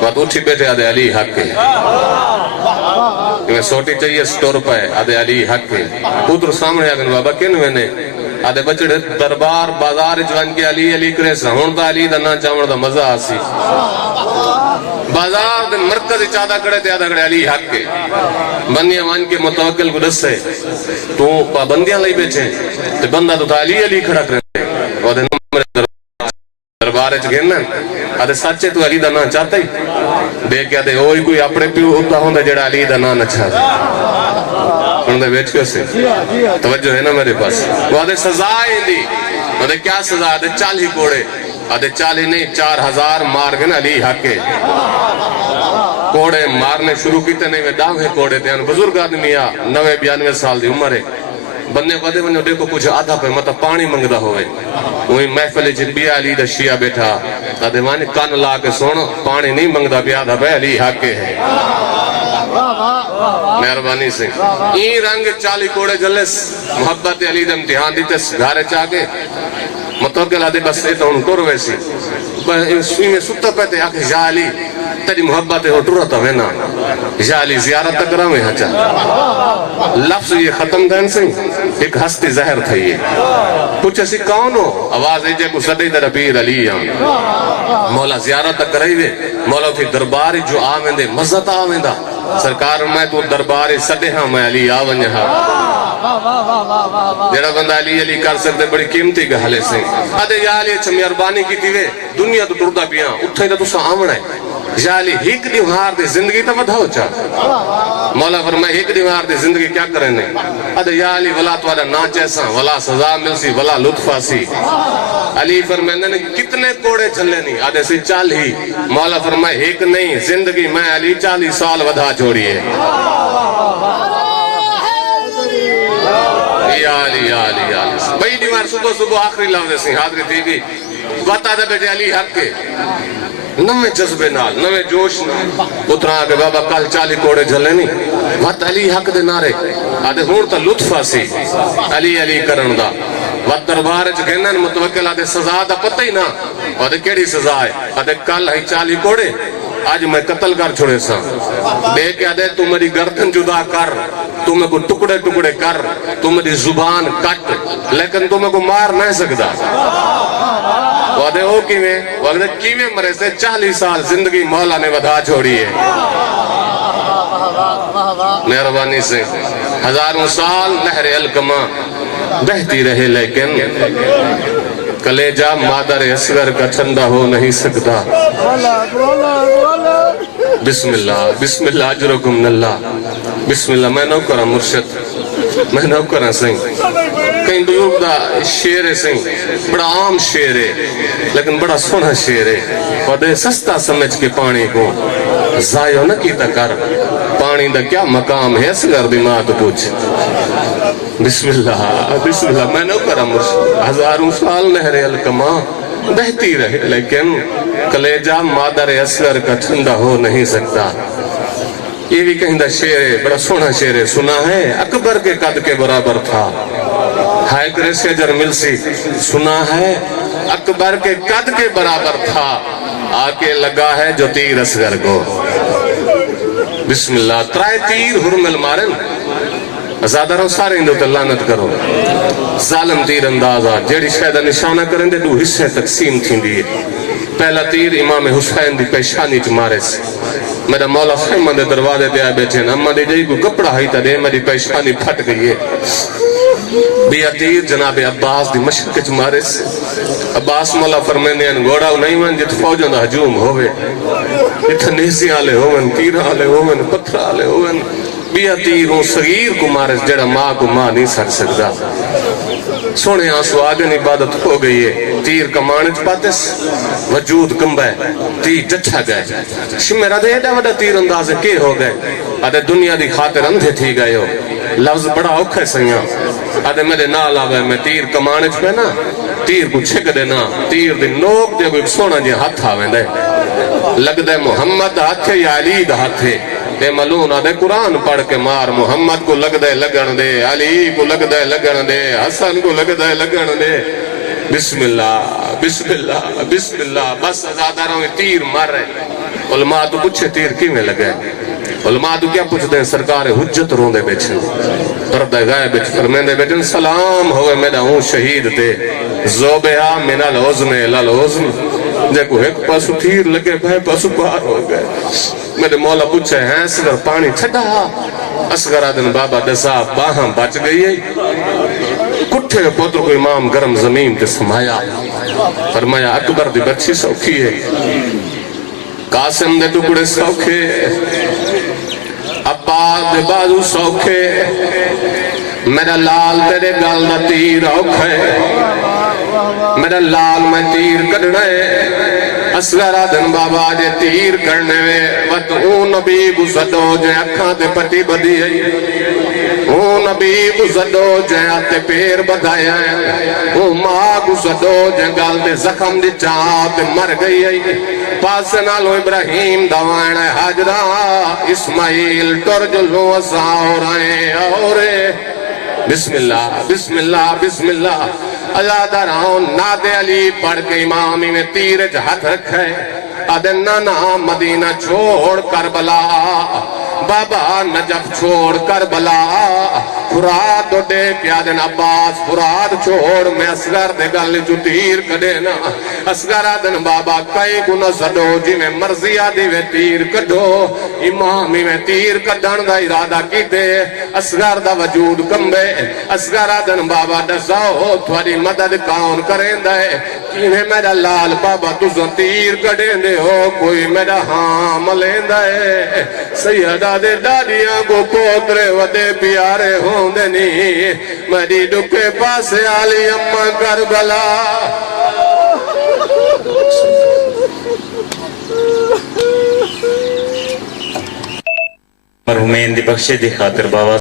بات اٹھی بیٹھے آدھے علی حق کے میں سوٹی چاہیے 100 روپے آدھے علی حق کے پوتر سامنے آگن بابا کن میں نے آدھے بچڑے دربار بازار جوان کے علی علی کرے سا ہون دا علی دا نا چاون دا مزہ آسی بازار دے مرکز چادہ کڑے تے آدھا کڑے علی حق کے بندیاں وان کے متوکل کو دس سے تو پابندیاں لئی بیچے تے بندہ تو تا علی علی کھڑا کرے آدھے نمبر دربار گھرنا آدھے سچے تو علی دا نا چاہتا ہی دیکھ آدھے ہوئی کوئی اپنے پیو ہوتا ہوں جڑا علی دا نا نہ چاہتا انہوں نے بیٹھ کیوں سے توجہ ہے نا میرے پاس وہ آدھے سزائیں دی آدھے کیا سزا آدھے 40 کوڑے آدھے 40 نہیں 4000 مار گئے نا علی حق کے کوڑے مارنے شروع کیتے نہیں میں ڈانگے کوڑے تھے بزرگ آدمی 90-92 سال دی عمر ہے بندے کو دے ونجو دیکھو کچھ آدھا پہ مطلب پانی منگدہ ہوئے وہی محفل جنبی علی دا شیعہ بیٹھا آدھے وانی کان لا کے سونو پانی نہیں منگدہ بھی آدھا پہ علی حق کے ہے مہربانی سے این رنگ 40 کوڑے جلس محبت علی دا امتحان دیتے گھارے چاہ کے متوکل آدھے بس ایتا ان ٹور ویسی سوئی میں ستا پہتے آکے یا علی تیری محبت ہے اٹھو رہتا ہے نا یا علی زیارت تک رہا میں ہاں لفظ یہ ختم دین سے ایک ہستی زہر تھا یہ پوچھے سی کون ہو آواز ایجے کو صدی در پیر علی مولا زیارت تک رہی وے مولا تھی درباری جو آویں دے مزت آویں دا سرکار میں تو درباری صدی ہاں میں علی آویں ہاں جڑا بندہ علی علی کر سکتے بڑی قیمتی گھالے سے آدھے یا علی اچھا مہربانی کی تھی وے دنیا تو ٹردہ پیاں اٹھائیں تو سا آمنا ہے یا علی ایک دیوار دے زندگی تا بدھاؤ چاہ مولا فرمائے ایک دیوار دے زندگی کیا کریں نہیں ادھے یا علی ولا توڑا نا جیسا ولا سزا مل سی ولا لطف آسی علی فرمائے نے کتنے کوڑے چلے نہیں ادھے سی 40 مولا فرمائے ایک نہیں زندگی میں علی 40 سال بدھا چھوڑیے یا علی یا علی یا علی بھئی دیوار صبح آخری لفظ سی حاضری تھی بھی بتا دے بیٹے علی حق کے نوے جذبے نال نوے جوش نال اتنا آگے بابا کل 40 کوڑے جھلے نہیں وقت علی حق دے نارے آدھے ہون تا لطف آسی علی علی کرن دا وقت دربار جگہنن متوکل آدھے سزا دا پتہ ہی نا آدھے کیڑی سزا ہے آدھے کل ہی 40 کوڑے آج میں قتل کر چھوڑے سا دے کے آدھے تو میری گردن جدا کر تو میں کو ٹکڑے ٹکڑے کر تو میری زبان کٹ لیکن تو میں کو مار نہیں سکتا وعدے ہو کیویں مرے سے 40 سال زندگی مولا نے ودھا چھوڑی ہے مہربانی سے ہزاروں سال نہر الکما بہتی رہے لیکن کلیجہ مادر اصغر کا ٹھنڈا ہو نہیں سکتا بسم اللہ اجرکم اللہ بسم اللہ میں نو کرا مرشد میں نو کرا سنگ کہیں بزرگ دا شیر ہے سنگ بڑا عام شیر ہے لیکن بڑا سونا شیر ہے اور سستا سمجھ کے پانی کو ضائع نہ کیتا کر پانی دا کیا مقام ہے اصغر دماغ تو پوچھ بسم اللہ میں نو کرا مرشد ہزاروں سال نہر الکما بہتی رہے لیکن کلیجہ مادر اصغر کا ٹھنڈا ہو نہیں سکتا یہ بھی کہیں دا شیر ہے بڑا سونا شیر ہے سنا ہے اکبر کے قد کے برابر تھا ہائے کرے جر ملسی سنا ہے اکبر کے قد کے برابر تھا آکے لگا ہے جو تیر اصغر کو بسم اللہ ترائے تیر حرمل مارن زیادہ رہو سارے اندھو تے لعنت کرو ظالم تیر اندازہ جیڑی شاید نشانہ کریں دے 2 حصے تقسیم تھی دیئے پہلا تیر امام حسین دی پیشانی چ مارے سے میرا مولا خیمہ دے دروازے دے آئے بیٹھے نا اما دے جائی کو کپڑا ہی تا دے میری پیشانی پھٹ گئی ہے بیا تیر جناب عباس دی مشرق چ مارے سے عباس مولا فرمینے ان گوڑا نہیں من جت فوجوں دا ہجوم ہوئے اتھا نیسی آلے ہوئن تیر آلے ہوئن پتھر آلے ہوئن بیا تیروں صغیر کو مارس جڑا ماں کو ماں نہیں سک سکتا سونے آنسو آگن عبادت ہو گئی ہے تیر کمانچ پاتس وجود کمبا ہے تیر جچھا گئے شمیرہ دے ایڈا وڈا تیر اندازے کے ہو گئے آدھے دنیا دی خاطر اندھے تھی گئے ہو لفظ بڑا اوکھے سیاں آدھے میرے نال آوے میں تیر کمانچ پہ نا تیر کو چھک دینا تیر دی نوک دے کوئی سونا جی ہاتھ آویں دے لگ دے محمد ہاتھے یا علی دا ہاتھے اے ملون آدھے قرآن پڑھ کے مار محمد کو لگ دے لگن دے علی کو لگ دے لگن دے حسن کو لگ دے لگن دے بسم اللہ بسم اللہ بسم اللہ بس ازادہ رہوں تیر مار رہے علماء تو پوچھے تیر کی میں لگے علماء تو کیا پوچھتے ہیں سرکار حجت روندے بیٹھن پردہ غائب بیٹھن فرمیندے بیٹھن سلام ہوئے میرا ہوں شہید دے زوبہا من الحزن الالحزن جے کو ایک پاسو تیر لگے بھائی پاسو پار ہو گئے میرے مولا پوچھے ہیں اصغر پانی چھڑا اصغر آدن بابا دسا باہاں بچ گئی ہے کٹھے پوتر کو امام گرم زمین تے سمایا فرمایا اکبر دی بچی سوکھی ہے قاسم دے ٹکڑے سوکھے عباس دے بازو سوکھے میرا لال تیرے گال دا تیر اوکھے میرا لال میں تیر کرنے اصغر آدن بابا جے تیر کرنے وقت اون نبی گزدو جے اکھاں تے پٹی بدی ہے اون نبی گزدو جے آتے پیر بدایا ہے اون ماں گزدو جے گال دے زخم دی چاہت مر گئی ہے پاس نالو ابراہیم دوائن حاجرہ اسماعیل ٹرجلو اساورائیں اورے بسم اللہ بسم اللہ بسم اللہ ازادہ رہوں ناد علی پڑھ کے امامی میں تیر ہاتھ رکھے ادن نانا مدینہ چھوڑ کربلا بابا نجف چھوڑ کربلا فراد دے کیا دن عباس فراد چھوڑ میں اصغر دے گل جو تیر کڑے نا اصغر آدن بابا کئی گناہ زدو جی میں مرضی آدھی میں تیر کڑو امامی میں تیر کڑن دا ارادہ کی دے اصغر دا وجود کمبے اصغر آدن بابا دساؤ تھوڑی مدد کون کریں دے کینے میرا لال بابا تُزا تیر کڑیں دے ہو کوئی میرا ہاں ملیں دے سیدہ دے دادیاں کو پوترے ودے پیارے ہوں دے نہیں میری ڈکے پاس آلی اممہ کربلا مرحومین دی بخشے دی خاطر بابا